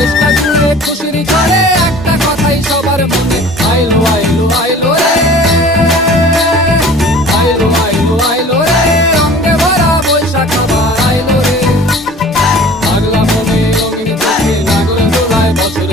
দেশটা জুড়ে খুশির ঝড়ে একটা কথাই সবার মনে, আইলো আইলো আইলো রে, আইলো আইলো আইলো রে, রঙে ভরা বৈশাখ আবার আইলো রে। পাগলা মনে রঙিন চোখে লাগলো দোলায় বছর